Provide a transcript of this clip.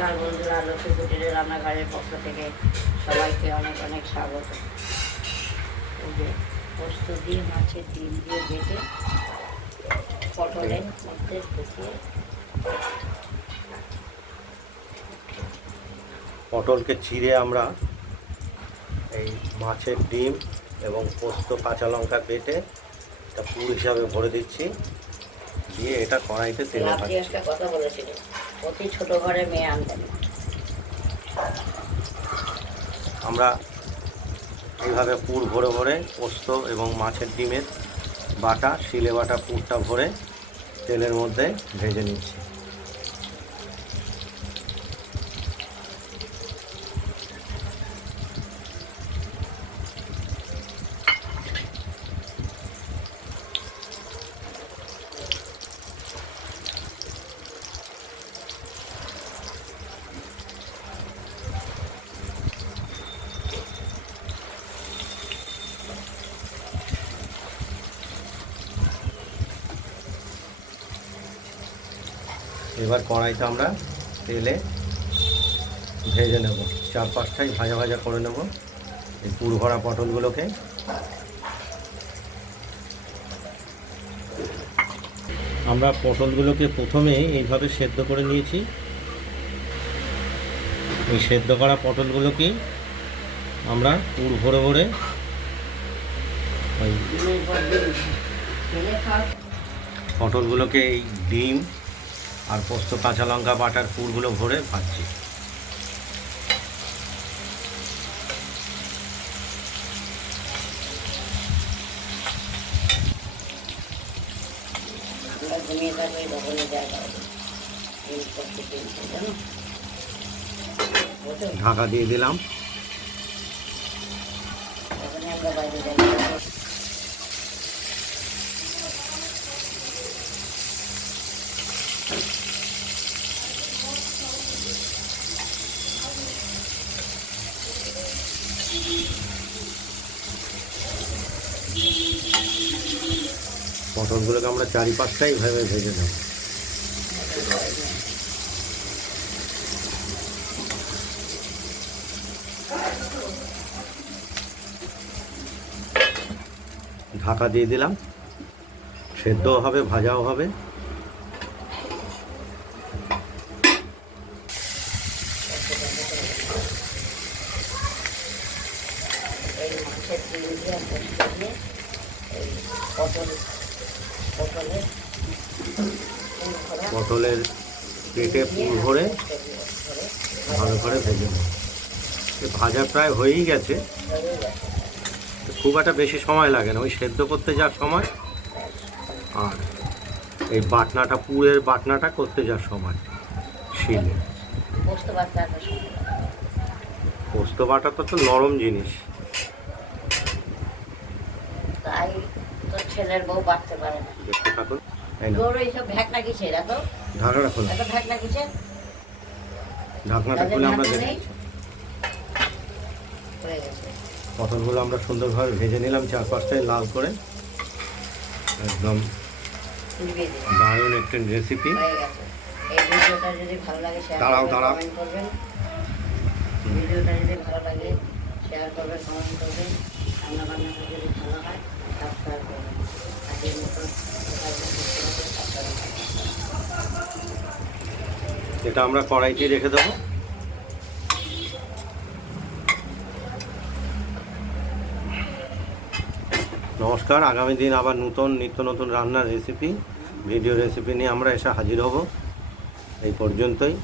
নমস্কার বন্ধুরা, লক্ষ্মী কুটিরের রান্নাঘরের পক্ষ থেকে সবাইকে অনেক অনেক স্বাগত। এই যে পোস্ত দিয়ে মাছের ডিম দিয়ে বেটে পটলের মধ্যে ঢুকিয়ে পটলকে চিড়ে আমরা এই মাছের ডিম এবং পোস্ত কাঁচা লঙ্কা বেটে এটা পুর হিসাবে ভরে দিচ্ছি, দিয়ে এটা কড়াইতে তেলে ভাজছি। একটা কথা বলেছিলেন, অতি ছোট ঘরে মেয়ে আনতেন। আমরা এইভাবে পুর ভরে ভরে পোস্ত এবং মাছের ডিমের বাটা শিলে বাটা পুরটা ভরে তেলের মধ্যে ভেজে নিচ্ছি। এবার কড়াইতে আমরা তেলে ভেজে নেব, 4-5টাই ভাজা ভাজা করে নেব এই পুর ভরা পটলগুলোকে। আমরা পটলগুলোকে প্রথমে এইভাবে সেদ্ধ করে নিয়েছি। এই সেদ্ধ করা পটলগুলোকে আমরা পুর ভরে ভরে পটলগুলোকে এই ডিম আর পোস্ত কাঁচা লঙ্কা বাটার পুরগুলো ভরে ভাজছি। ঢাকা দিয়ে দিলাম। পটলগুলোকে আমরা 4-5টাই ভাবে ভেজে নেব। ঢাকা দিয়ে দিলাম, সেদ্ধও হবে ভাজাও হবে। পটলের পেটে পুর ভরে ভালো করে ভেজে নেব। ভাজা প্রায় হয়েই গেছে, খুব একটা বেশি সময় লাগে না, ওই সেদ্ধ করতে যাওয়ার সময় আর এই বাটনাটা পুরের বাটনাটা করতে যাওয়ার সময় শিলে। পোস্ত বাটা তো নরম জিনিস, তাই তো ছেলের বউ বাটতে পারে না। থাকুন ঢাকনা কিসের এত? ঢাকনা খোলা, ঢাকনা কিসের? ঢাকনাটা খুলে আমরা দেখি। পটলগুলো আমরা সুন্দরভাবে ভেজে নিলাম 4-5টায় লাল করে, একদম দারুণ একটা রেসিপি। এই ভিডিওটা যদি ভালো লাগে শেয়ার কমেন্ট করবেন। ভিডিওটা যদি ভালো লাগে শেয়ার করবেন, কমেন্ট করবেন। রান্না বান্নাটা যদি ভালো হয় সাবস্ক্রাইব করবেন। আজকের মতো এটা আমরা কড়াইতে রেখে দেবো। নমস্কার, আগামী দিন আবার নিত্য নতুন রান্নার রেসিপি ভিডিও রেসিপি নিয়ে আমরা এসে হাজির হব। এই পর্যন্তই।